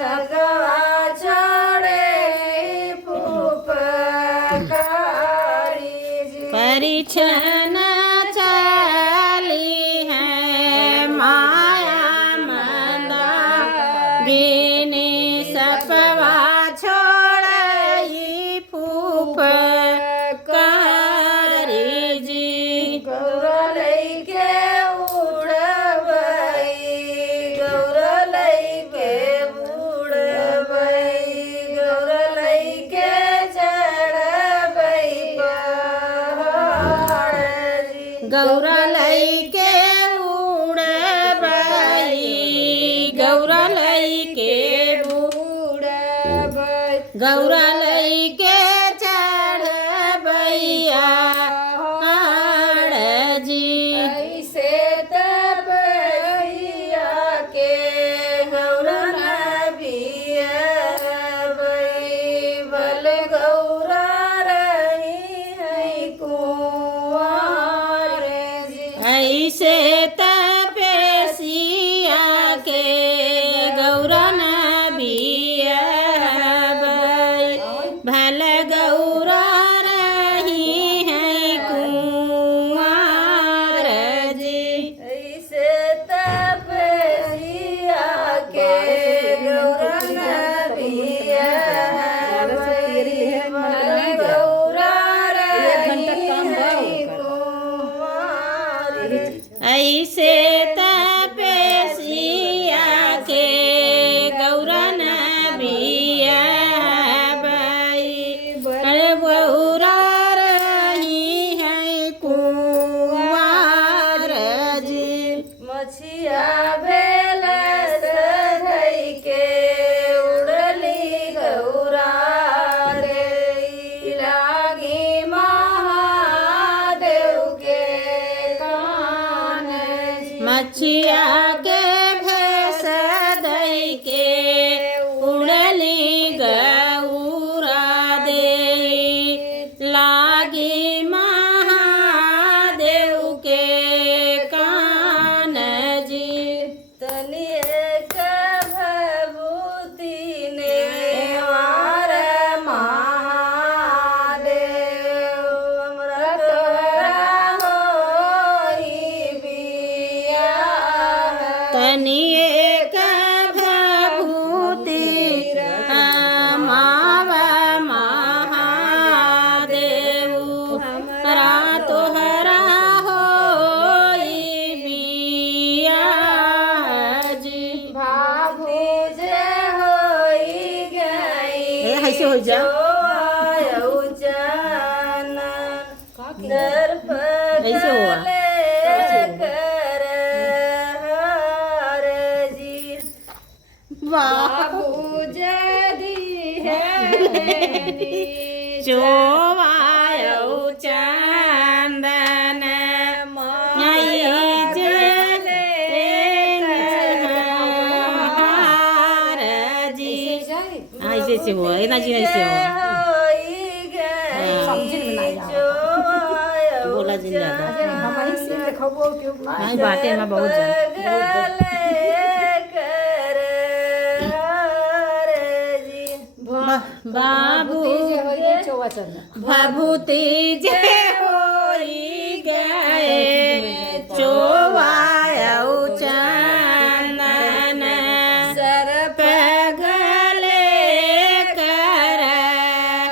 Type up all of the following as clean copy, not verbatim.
नगवा छोड़े फुफकारी जी परिछन चाली है माया मंदा बिनी सपवा छोड़ई फुफकारी जी गौरा लैके उड़बई गौरा लैके उड़बई गौरा लैके चढ़बई पहाड़ जी गौरा लैके उड़बई गौरा लैके उड़बई गौरा लैके चढ़बैया जी ऐसे तपैया के गौरा नबिया बल गौरा रही है कुंवर जी ऐसे तपसिया के गौरा नबिया भल गौरा रही है कुंवर जी ऐसे तपैया के गौरा नबिया बल गौरा रही है कुंवर जी ऐसे तपसिया के गौरा नबिया गौरा रही है कुंवर जी मछिया भेल सधई के उड़ली गौरा रे लागी महादेव के कान जी मछिया के भेस दई के उड़ली गौरा दे लागी महादेव के कान जी तनिए भभूति ने वार महादेव हमरा तोरा होई बियाह तनिए भभूति माव महादेव हमरा तोहरा होई बियाह जी भाभू जे होई गई ऐसे हो जा दर पर ऐसे हुआ कर हर जी बाबू जदी है चोवायो चंदन ऐसे से हुआ ना जी ऐसे हुआ बोला जी ज्यादा नहीं बातें में बहुत बाबू भभूति जे होई गए चोवायो चंदन सर पे गले कर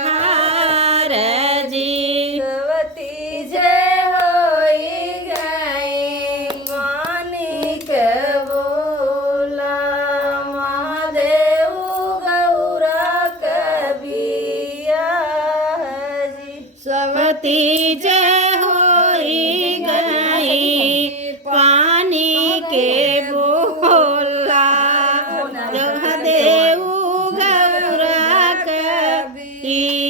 हार जी भगवती जय होई गई मानिक बोला महादेव गौरा कबिया जी सवती जय होई गई पानी के बोला देव गौरा कबिया